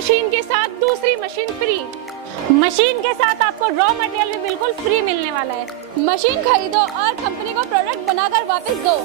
Machine के साथ दूसरी मशीन फ्री। मशीन के साथ आपको रॉ मटेरियल भी बिल्कुल फ्री मिलने वाला है। मशीन खरीदो और कंपनी को प्रोडक्ट बनाकर वापस दो।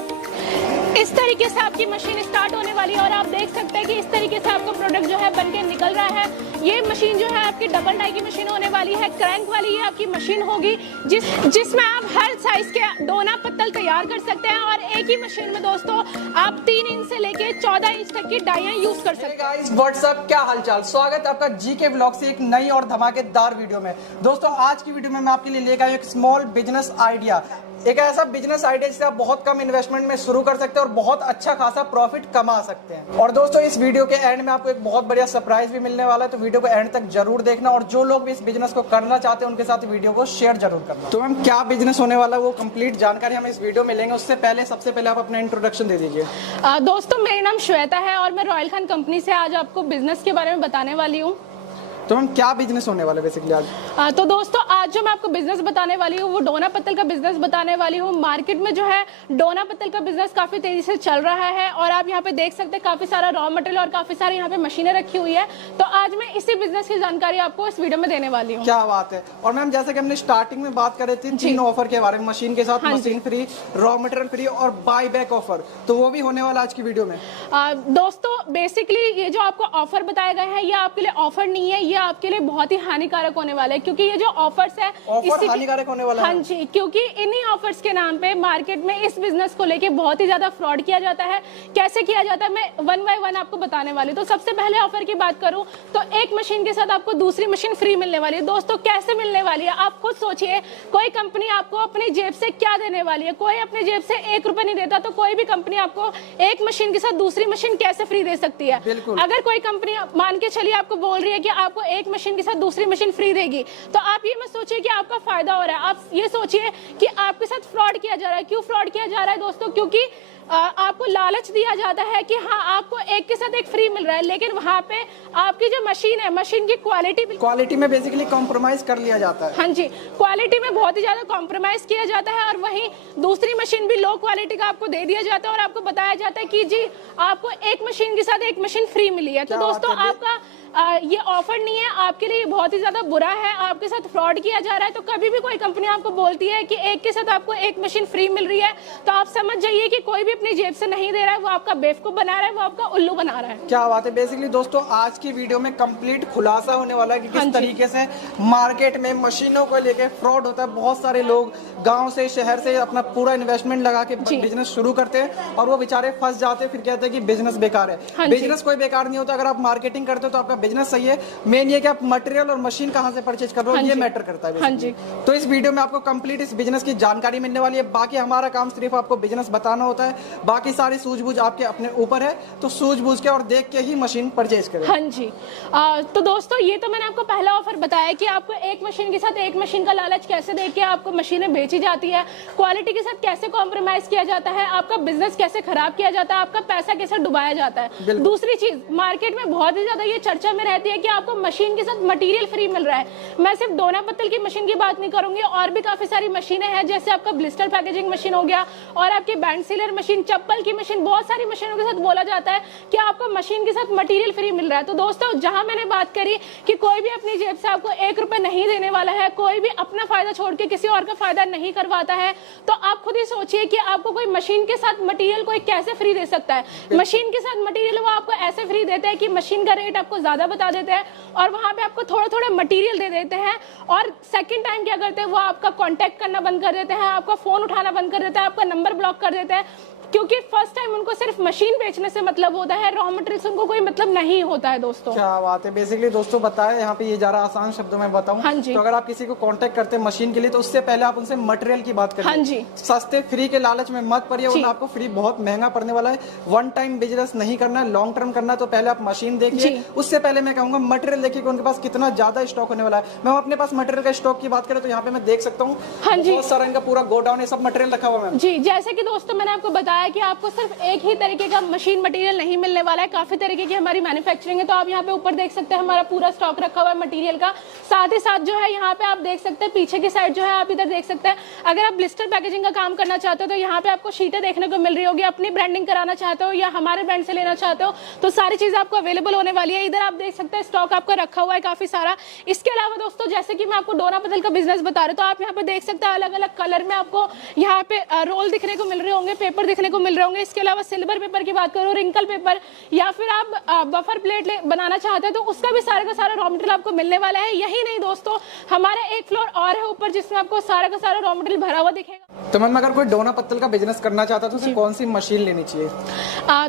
इस तरीके से आपकी मशीन स्टार्ट होने वाली है और आप देख सकते हैं कि इस तरीके से आपका प्रोडक्ट जो है बनके निकल रहा है। ये मशीन जो है आपकी डबल डाई की मशीन होने वाली है, क्रैंक वाली ये आपकी मशीन होगी जिसमें आप हर साइज के डोना पत्तल तैयार कर सकते हैं और एक ही मशीन में दोस्तों आप 3 इंच से लेके 14 इंच तक की डाइयां यूज कर सकते हैं। गाइस व्हाट्सअप, क्या हालचाल, स्वागत है आपका जीके ब्लॉग से एक नई और धमाकेदार वीडियो में। दोस्तों आज की वीडियो में मैं आपके लिए लेकर आया एक स्मॉल बिजनेस आइडिया, एक ऐसा बिजनेस आइडिया जिसे आप बहुत कम इन्वेस्टमेंट में शुरू कर सकते हैं और बहुत अच्छा खासा प्रॉफिट कमा सकते हैं। और दोस्तों इस वीडियो के एंड में आपको एक बहुत बढ़िया सरप्राइज भी मिलने वाला है, तो वीडियो को एंड तक जरूर देखना और जो लोग भी इस बिजनेस को करना चाहते हैं उनके साथ वीडियो को शेयर जरूर करना। तो मैम क्या बिजनेस होने वाला है वो कंप्लीट जानकारी हम इस वीडियो में लेंगे। उससे पहले सबसे पहले आप अपना इंट्रोडक्शन दे दीजिए। दोस्तों मेरा नाम श्वेता है और मैं रॉयल खान कंपनी से आज आपको बिजनेस के बारे में बताने वाली हूँ। तो मैम क्या बिजनेस होने वाला है बेसिकली आज? तो दोस्तों आज जो मैं आपको बिजनेस बताने वाली हूँ वो डोना पत्तल का बिजनेस बताने वाली हूँ। मार्केट में जो है डोना पत्तल का बिजनेस काफी तेजी से चल रहा है और आप यहाँ पे देख सकते हैं काफी सारा रॉ मटेरियल और काफी सारी यहाँ पे मशीनें रखी हुई है। तो आज मैं इसी बिजनेस की जानकारी आपको इस वीडियो में देने वाली हूँ। क्या बात है। और मैम जैसे कि हमने स्टार्टिंग में बात कर रही थी 3 ऑफर के बारे में, मशीन के साथ machine free, raw material free और बाय बैक ऑफर, तो वो भी होने वाला आज की वीडियो में। दोस्तों बेसिकली ये जो आपको ऑफर बताए गए हैं ये आपके लिए ऑफर नहीं है, ये आपके लिए बहुत हानिकारक होने वाला है क्योंकि ये जो ऑफर्स है ऑफर हानिकारक होने वाला है। हाँ जी, क्योंकि इन्हीं ऑफर्स के नाम पे मार्केट में इस बिजनेस को लेके बहुत ही ज्यादा फ्रॉड किया जाता है। कैसे किया जाता है मैं 1 बाय 1 आपको बताने वाली। तो सबसे पहले ऑफर की बात करूं तो एक मशीन के साथ आपको दूसरी मशीन फ्री मिलने वाली है। दोस्तों कैसे मिलने वाली है आप खुद सोचिए। कोई कंपनी आपको अपनी जेब से क्या देने वाली है? कोई अपनी जेब से 1 रुपए नहीं देता, तो कोई भी कंपनी आपको एक मशीन के साथ दूसरी मशीन कैसे फ्री दे सकती है? अगर कोई कंपनी मान के चलिए आपको बोल रही है कि आपको एक मशीन के साथ दूसरी मशीन फ्री देगी, तो आप ये मत सोचिए कि आपका फायदा हो रहा है, आप ये सोचिए कि आपके साथ फ्रॉड किया जा रहा है। क्यों फ्रॉड किया जा रहा है दोस्तों? क्योंकि आपको लालच दिया जाता है कि हाँ आपको एक के साथ एक फ्री मिल रहा है, लेकिन वहाँ पे आपकी जो मशीन है, मशीन की क्वालिटी में बेसिकली कॉम्प्रोमाइज कर लिया जाता है। हाँ जी, क्वालिटी में बहुत ही ज्यादा कॉम्प्रोमाइज किया जाता है और वहीं दूसरी मशीन भी लो क्वालिटी का आपको दे दिया जाता है और आपको बताया जाता है कि जी आपको एक मशीन के साथ एक मशीन फ्री मिली है। तो दोस्तों आपका ये ऑफर नहीं है, आपके लिए बहुत ही ज्यादा बुरा है, आपके साथ फ्रॉड किया जा रहा है। तो कभी भी कोई कंपनी आपको बोलती है कि एक के साथ आपको एक मशीन फ्री मिल रही है, तो आप समझ जाइए कि कोई भी अपनी जेब से नहीं दे रहा है, वो आपका बेवकूफ बना रहा है, वो आपका उल्लू बना रहा है। क्या बात है। बेसिकली दोस्तों आज की वीडियो में कंप्लीट खुलासा होने वाला है कि किस तरीके से मार्केट में मशीनों को लेकर फ्रॉड होता है। बहुत सारे लोग गाँव से शहर से अपना पूरा इन्वेस्टमेंट लगा के बिजनेस शुरू करते हैं और वो बेचारे फंस जाते हैं, फिर कहते हैं कि बिजनेस बेकार है। बिजनेस कोई बेकार नहीं होता। अगर आप मार्केटिंग करते हो तो आपका बिजनेस सही है। मेन ये कि आप मटेरियल और मशीन कहां से परचेज कर रहे हो ये मैटर करता है। हाँ जी। तो इस वीडियो में आपको कंप्लीट इस बिजनेस की जानकारी मिलने वाली है। बाकी हमारा काम सिर्फ आपको बिजनेस बताना होता है, बाकी सारी सूझबूझ आपके अपने ऊपर है। तो सूझबूझ के और देख के ही मशीन परचेज करें। हाँ जी। तो दोस्तों ये तो मैंने आपको पहला ऑफर बताया कि आपको एक मशीन के साथ एक मशीन का लालच कैसे देख के आपको मशीनें बेची जाती है, क्वालिटी के साथ कैसे कॉम्प्रोमाइज किया जाता है, आपका बिजनेस कैसे खराब किया जाता है, आपका पैसा कैसे डुबाया जाता है। दूसरी चीज मार्केट में बहुत ही ज्यादा ये चर्चा में रहती है कि आपको मशीन के साथ मटेरियल फ्री मिल रहा है। मैं सिर्फ डोना पत्तल की मशीन की बात नहीं करूंगी, और भी काफी सारी मशीनें हैं, जैसे आपका ब्लिस्टर पैकेजिंग मशीन हो गया और आपकी बैंड सीलर मशीन, चप्पल की मशीन, बहुत सारी मशीनों के साथ बोला जाता है कि आपको मशीन के साथ मटेरियल फ्री मिल रहा है। तो दोस्तों जहां मैंने बात करी कि कोई भी अपनी जेब से आपको 1 रुपए नहीं देने वाला है, कोई भी अपना फायदा छोड़ के किसी और का फायदा नहीं करवाता है, तो आप खुद ही सोचिए कि आपको कोई मशीन के साथ मटेरियल कोई कैसे फ्री दे सकता है। मशीन के साथ मटेरियल वो आपको ऐसे फ्री देते हैं कि मशीन का रेट आपको ज्यादा बता देते हैं और वहां पे आपको थोड़ा थोड़ा मटेरियल दे देते हैं, और सेकंड टाइम क्या करते हैं वो आपका कांटेक्ट करना बंद कर देते हैं, आपका फोन उठाना बंद कर देते हैं, आपका नंबर ब्लॉक कर देते हैं, क्योंकि फर्स्ट टाइम उनको सिर्फ मशीन बेचने से मतलब होता है, रॉ मटेरियल से उनको कोई मतलब नहीं होता है। दोस्तों क्या बात है। बेसिकली दोस्तों बताया यहाँ पे ये जा रहा आसान शब्दों में बताऊं। हाँ जी। तो अगर आप किसी को कांटेक्ट करते हैं मशीन के लिए तो उससे पहले आप उनसे मटेरियल की बात करें। हाँ जी। सस्ते फ्री के लालच में मत पड़िए, वरना आपको फ्री बहुत महंगा पड़ने वाला है। 1 टाइम बिजनेस नहीं करना है, लॉन्ग टर्म करना है, तो पहले आप मशीन देखिए। उससे पहले मैं कहूंगा मटेरियल देखिए कि उनके पास कितना ज्यादा स्टॉक होने वाला है। मैं अपने पास मटेरियल का स्टॉक की बात करें तो यहाँ पे मैं देख सकता हूँ बहुत सारा इनका पूरा गोडाउन है, सब मटेरियल रखा हुआ है। जी जैसे कि दोस्तों मैंने आपको बताया बताया कि आपको सिर्फ एक ही तरीके का मशीन मटेरियल नहीं मिलने वाला है, काफी तरीके की हमारी मैन्युफैक्चरिंग है। तो आप यहाँ पे ऊपर देख सकते हैं हमारा पूरा स्टॉक रखा हुआ है मटेरियल का। साथ ही साथ जो है यहाँ पे आप देख सकते हैं पीछे की साइड जो है आप इधर देख सकते हैं, अगर आप ब्लिस्टर पैकेजिंग का काम करना चाहते हो तो यहाँ पे आपको शीटें देखने को मिल रही होगी। अपनी ब्रांडिंग कराना चाहते हो या हमारे ब्रांड से लेना चाहते हो तो सारी चीजें आपको अवेलेबल होने वाली है। इधर आप देख सकते हैं स्टॉक आपका रखा हुआ है काफी सारा। इसके अलावा दोस्तों जैसे कि मैं आपको डोना पतल का बिजनेस बता रहे तो आप यहाँ पे देख सकते हैं अलग अलग कलर में आपको यहाँ पे रोल दिखने को मिल रहे होंगे, पेपर दिखने को मिल रहे होंगे। इसके अलावा सिल्वर पेपर की बात करो, रिंकल पेपर, या फिर आप बफर प्लेट बनाना चाहते हैं तो उसका भी सारा का सारा रॉ मटेरियल आपको मिलने वाला है। यही नहीं दोस्तों, हमारा एक फ्लोर और है ऊपर जिसमें आपको सारा का सारा रॉ मटेरियल भरा हुआ दिखेगा। तो मैम अगर कोई डोना पत्तल का बिजनेस करना चाहता है तो उसे कौन सी मशीन लेनी चाहिए?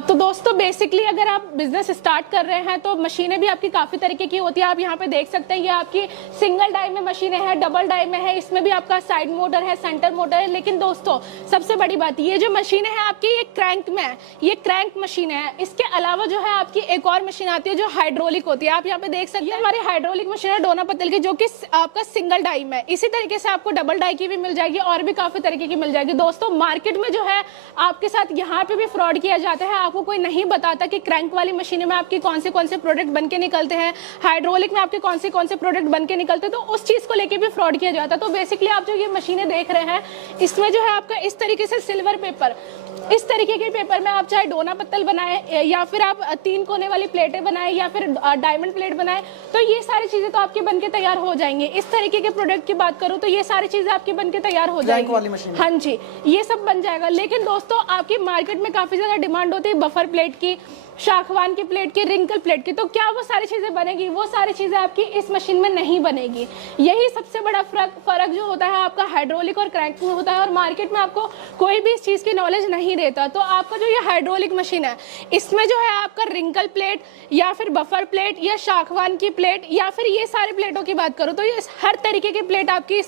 तो दोस्तों बेसिकली अगर आप बिजनेस स्टार्ट कर रहे हैं तो मशीनें भी आपकी काफी तरीके की होती है। आप यहाँ पे देख सकते हैं ये आपकी सिंगल डाई में मशीनें हैं, डबल डाई में है, इसमें भी आपका साइड मोटर है, सेंटर मोटर है। लेकिन दोस्तों सबसे बड़ी बात ये जो मशीनें हैं आपकी ये क्रैंक में है, ये क्रैंक मशीन है। इसके अलावा जो है आपकी एक और मशीन आती है जो हाइड्रोलिक होती है। आप यहाँ पे देख सकते हैं हमारी हाइड्रोलिक मशीन है डोना पत्तल की जो कि आपका सिंगल डाई में। इसी तरीके से आपको डबल डाई की भी मिल जाएगी और भी काफी तरीके की मिल जाएगी। दोस्तों मार्केट में जो है आपके साथ यहाँ पे भी फ्रॉड किया जाता है। आपको कोई नहीं बताता कि क्रैंक वाली मशीन में आपकी कौन से प्रोडक्ट बन के निकलते हैं, हाइड्रोलिक में आपके कौन से प्रोडक्ट बन के निकलते हैं, तो उस चीज को लेके भी फ्रॉड किया जाता है। तो बेसिकली आप जो ये मशीनें देख रहे हैं इसमें जो है आपका इस तरीके से सिल्वर पेपर, इस तरीके के पेपर में आप चाहे डोना पत्तल बनाए या फिर आप 3 कोने वाली प्लेटें बनाए या फिर डायमंड प्लेट बनाए तो ये सारी चीजें तो आपकी बनके तैयार हो जाएंगी। इस तरीके के प्रोडक्ट की बात करूं तो ये सारी चीजें आपकी बनके तैयार हो जाएंगी वाली मशीन। हाँ जी, ये सब बन जाएगा। लेकिन दोस्तों आपकी मार्केट में काफी ज्यादा डिमांड होती है बफर प्लेट की, शाखवान की प्लेट की, रिंकल प्लेट की। तो क्या वो सारी चीजें बनेगी? वो सारी चीजें आपकी इस मशीन में नहीं बनेगी। यही सबसे बड़ा फर्क जो होता है आपका हाइड्रोलिक और क्रैंक में होता है। और मार्केट में आपको कोई भी इस चीज की नॉलेज नहीं देता। तो आपका जो ये हाइड्रोलिक मशीन है इसमें जो है आपका रिंकल प्लेट या फिर बफर प्लेट या शाखवान की प्लेट या फिर ये सारी प्लेटों की बात करूं तो ये हर तरीके की प्लेट आपकी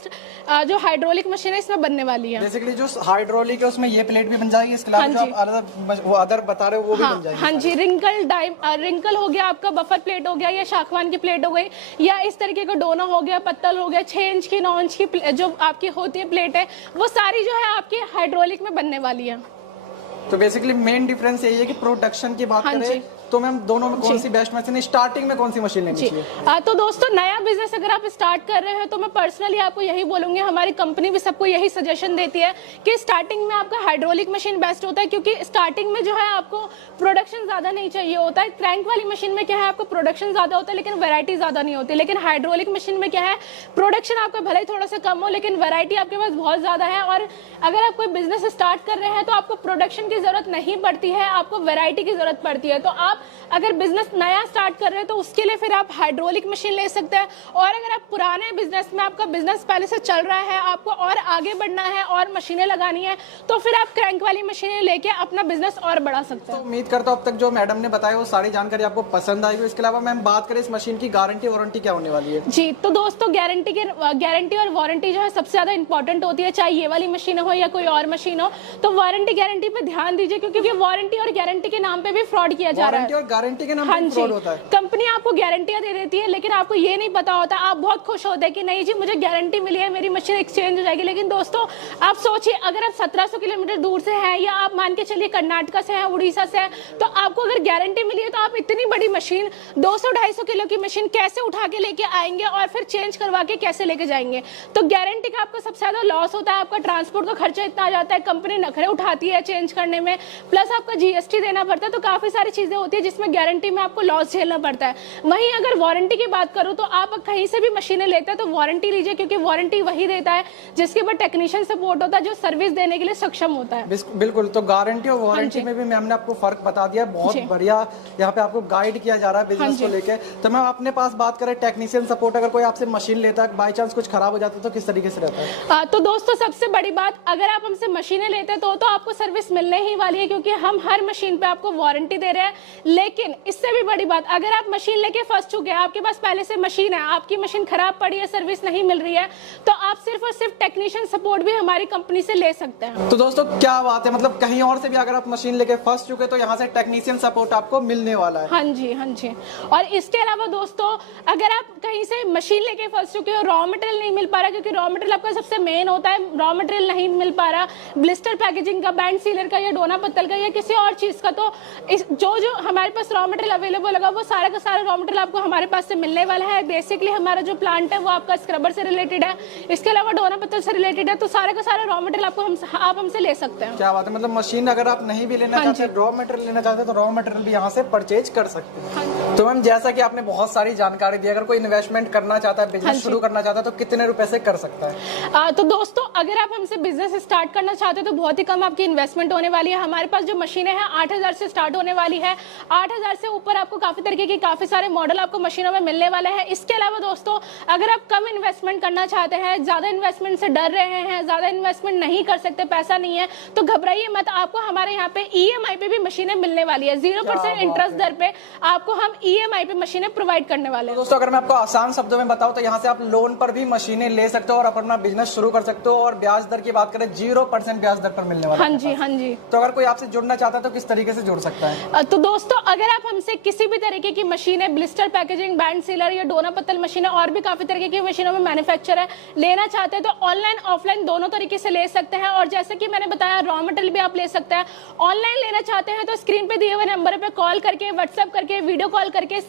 जो हाइड्रोलिक मशीन है इसमें बनने वाली है। बेसिकली जो हाइड्रोलिक है उसमें ये प्लेट भी बन जाएगी, इसके अलावा जो आप अदर बता रहे हो वो भी बन जाएगी। हाँ जी, रिंकल हो गया आपका, बफर प्लेट हो गया या शाखवान की प्लेट हो गई या इस तरीके का डोना हो गया, पत्तल हो गया, 6 इंच की 9 इंच की जो आपकी होती है प्लेट है वो सारी जो है आपकी हाइड्रोलिक में बनने वाली है। तो बेसिकली मेन डिफरेंस यही है कि प्रोडक्शन की बात करें तो मैम दोनों में कौन सी बेस्ट मशीन है, स्टार्टिंग में कौन सी मशीन लेनी चाहिए? तो दोस्तों नया बिजनेस अगर आप स्टार्ट कर रहे हो तो मैं पर्सनली आपको यही बोलूंगी, हमारी कंपनी भी सबको यही सजेशन देती है कि स्टार्टिंग में आपका हाइड्रोलिक मशीन बेस्ट होता है क्योंकि स्टार्टिंग में जो है आपको प्रोडक्शन ज्यादा नहीं चाहिए होता है। क्रैंक वाली मशीन में क्या है आपको प्रोडक्शन ज्यादा होता है लेकिन वैरायटी ज्यादा नहीं होती। लेकिन हाइड्रोलिक मशीन में क्या है प्रोडक्शन आपका भले ही थोड़ा सा कम हो लेकिन वैरायटी आपके पास बहुत ज्यादा है। और अगर आप कोई बिजनेस स्टार्ट कर रहे हैं तो आपको प्रोडक्शन की जरूरत नहीं पड़ती है, आपको वैरायटी की जरूरत पड़ती है। तो आप अगर बिजनेस नया स्टार्ट कर रहे हैं तो उसके लिए फिर आप हाइड्रोलिक मशीन ले सकते हैं। और अगर आप पुराने बिजनेस में आपका बिजनेस पहले से चल रहा है, आपको और आगे बढ़ना है और मशीनें लगानी है तो फिर आप क्रैंक वाली मशीनें लेके अपना बिजनेस और बढ़ा सकते हैं। तो उम्मीद करता हूं अब तक जो मैडम ने बताया वो सारी जानकारी आपको पसंद आएगी। इसके अलावा मैम बात करें इस मशीन की गारंटी वारंटी क्या होने वाली है? जी तो दोस्तों गारंटी और वारंटी जो है सबसे ज्यादा इंपॉर्टेंट होती है, चाहे ये वाली मशीन हो या कोई और मशीन हो। तो वारंटी गारंटी पे ध्यान दीजिए क्योंकि वारंटी और गारंटी के नाम पे भी फ्रॉड किया जा रहा है। वारंटी और गारंटी के नाम हाँ पे फ्रॉड होता है। कंपनी आपको गारंटियां दे देती है लेकिन आपको ये नहीं पता होता। आप बहुत खुश होते हैं कि नहीं जी मुझे गारंटी मिली है, मेरी मशीन एक्सचेंज हो जाएगी। लेकिन दोस्तों आप सोचिए अगर आप 1700 किलोमीटर दूर से हैं या आप मान के चलिए कर्नाटका से हैं, उड़ीसा से हैं, तो आपको अगर गारंटी मिली है तो आप इतनी बड़ी मशीन 200-250 किलो की मशीन कैसे उठा के लेके आएंगे और फिर चेंज करवा के कैसे लेके जाएंगे? तो गारंटी का आपको सबसे ज्यादा लॉस होता है। आपका ट्रांसपोर्ट का खर्चा इतना आ जाता है, कंपनी नखरे उठाती है चेंज करने में, प्लस आपका GST देना पड़ता है। तो काफी सारी चीजें होती है जिसमें गारंटी में आपको लॉस झेलना पड़ता है। वहीं अगर वारंटी की बात करूं तो आप कहीं से भी मशीनें लेते हैं तो वारंटी लीजिए क्योंकि वारंटी वही देता है जिसके ऊपर टेक्नीशियन सपोर्ट होता है जो सर्विस देने के लिए सक्षम होता है। बिल्कुल, तो गारंटी और वारंटी में भी मैम ने आपको फर्क बता दिया। बहुत बढ़िया यहाँ पे आपको गाइड किया जा रहा है बिजनेस को लेके। तो मैम अपने पास बात करें टेक्नीशियन सपोर्ट, अगर कोई आपसे मशीन लेता है बाई चांस कुछ खराब हो जाता है तो किस तरीके से रहता है? तो दोस्तों सबसे बड़ी बात अगर आप हमसे मशीनें लेते हैं तो आपको सर्विस मिलने ही वाली है क्योंकि हम हर मशीन पे आपको वारंटी दे रहे हैं। लेकिन इससे भी बड़ी बात, अगर आप मशीन लेके फंस चुके हैं, आपके पास पहले से मशीन है, आपकी मशीन खराब पड़ी है, सर्विस नहीं मिल रही है, तो आप सिर्फ और सिर्फ टेक्नीशियन सपोर्ट भी हमारी कंपनी से ले सकते हैं। तो दोस्तों क्या बात है, मतलब कहीं और से भी अगर आप मशीन लेके फंस चुके तो यहाँ से टेक्नीशियन सपोर्ट आपको मिलने वाला है। हाँ जी, हाँ जी। और इसके अलावा दोस्तों, अगर आप कहीं से मशीन लेके फंस चुके हो, रॉ मटेरियल नहीं मिल पा रहा, क्योंकि रॉ मटेरियल आपका सबसे मेन होता है, रॉ मटेरियल नहीं मिल पा रहा, ब्लिस्टर पैकेजिंग का, बैंड सीलर का, या डोना पत्तल का, या किसी और चीज का, तो जो हमारे पास रॉ मटेरियल अवेलेबल होगा वो सारा का सारा रॉ मटेरियल आपको हमारे पास से मिलने वाला है। बेसिकली हमारा जो प्लांट है वो आपका स्क्रबर से रिलेटेड है, इसके अलावा डोना पत्तल से रिलेटेड है, तो सारे का सारा रॉ मटेरियल आपको आप हमसे ले सकते हैं। क्या बात है, मतलब मशीन अगर आप नहीं भी लेना चाहते, रॉ मटेरियल लेना चाहते तो रॉ मटेरियल भी यहाँ से परचेज कर सकते हैं। तो मैम जैसा कि आपने बहुत सारी जानकारी दी, अगर कोई इन्वेस्टमेंट करना चाहता है, बिजनेस शुरू करना चाहता है, तो कितने रुपए से कर सकता है? तो दोस्तों अगर आप हमसे बिजनेस स्टार्ट करना चाहते हैं तो बहुत ही कम आपकी इन्वेस्टमेंट होने वाली है। हमारे पास जो मशीनें हैं 8,000 से स्टार्ट होने वाली है। 8,000 से ऊपर आपको काफी तरीके की काफी सारे मॉडल आपको मशीनों में मिलने वाले हैं। इसके अलावा दोस्तों अगर आप कम इन्वेस्टमेंट करना चाहते हैं, ज्यादा इन्वेस्टमेंट से डर रहे हैं, ज्यादा इन्वेस्टमेंट नहीं कर सकते, पैसा नहीं है, तो घबराइए मत, आपको हमारे यहाँ पे EMI पे भी मशीनें मिलने वाली है। 0% इंटरेस्ट दर पे आपको हम EMI पे मशीनें प्रोवाइड करने वाले हैं। दोस्तों अगर मैं आपको आसान शब्दों में बताऊं तो यहाँ से आप लोन पर भी मशीनें ले सकते हो और अपना बिजनेस शुरू कर सकते हो। और ब्याज दर की बात करें 0% ब्याज दर पर मिलने वाला है। हाँ जी, हाँ जी। तो अगर कोई आपसे जुड़ना चाहता है तो किस तरीके से जुड़ सकता है? तो दोस्तों अगर आप हमसे किसी भी तरीके की मशीनें, ब्लिस्टर पैकेजिंग, बैंड सीलर या डोना पत्तल मशीनें, और भी काफी तरीके की मशीनों में मैन्युफैक्चर है, लेना चाहते हैं तो ऑनलाइन ऑफलाइन दोनों तरीके से ले सकते हैं। और जैसे कि मैंने बताया रॉ मटेरियल भी आप ले सकते हैं। ऑनलाइन लेना चाहते हैं तो स्क्रीन पे दिए हुए नंबर पे कॉल करके, व्हाट्सएप करके, वीडियो कॉल करके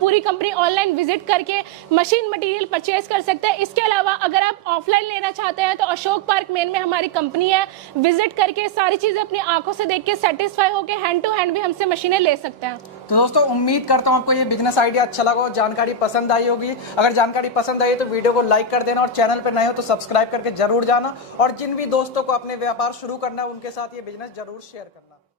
पूरी कंपनी ऑनलाइन विजिट करके मशीन मटेरियल परचेज कर सकते हैं। इसके अलावा अगर आप ऑफलाइन लेना चाहते हैं तो अशोक पार्क मेन में हमारी कंपनी है, विजिट करके सारी चीजें अपनी आंखों से देख के सेटिस्फाई होकर हैंड टू हैंड भी हमसे मशीनें ले सकते हैं। तो दोस्तों उम्मीद करता हूँ आपको ये बिजनेस आइडिया अच्छा लगा और जानकारी पसंद आई होगी। अगर जानकारी पसंद आई तो वीडियो को लाइक कर देना और चैनल पर नए हो तो सब्सक्राइब करके जरूर जाना। और जिन भी दोस्तों को अपने व्यापार शुरू करना है उनके साथ ये बिजनेस जरूर शेयर करना।